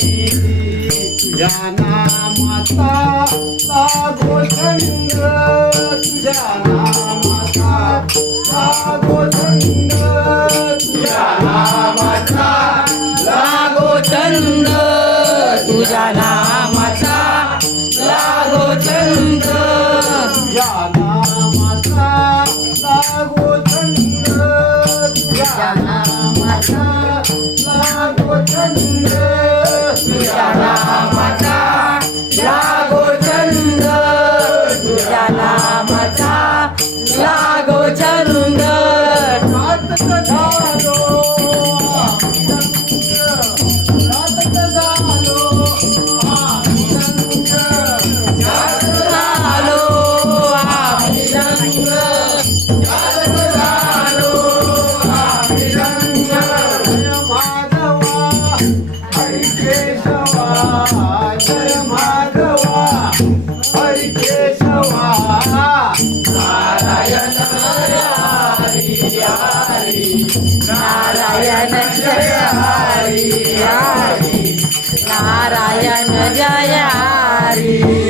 तुझ्या नामाचा लागो छंद तुझ्या नामाचा लागो छंद तुझ्या नामाचा लागो छंद तुझ्या नामाचा लागो छंद तुझ्या नामाचा लागो छंद तुझ्या नामाचा लागो छंद तुझ्या नामाचा लागो छंद तुझ्या नामाचा लागो छंद नाटक झालो नाटक झालो आम्ही रंग झालो आम्ही रंग नाटक झालो आम्ही रंग जय माधवा हरी केशवा जय माधवा हरी केशवा नारायण हरी हरी नारायण जय हरी हरी नारायण जय हरी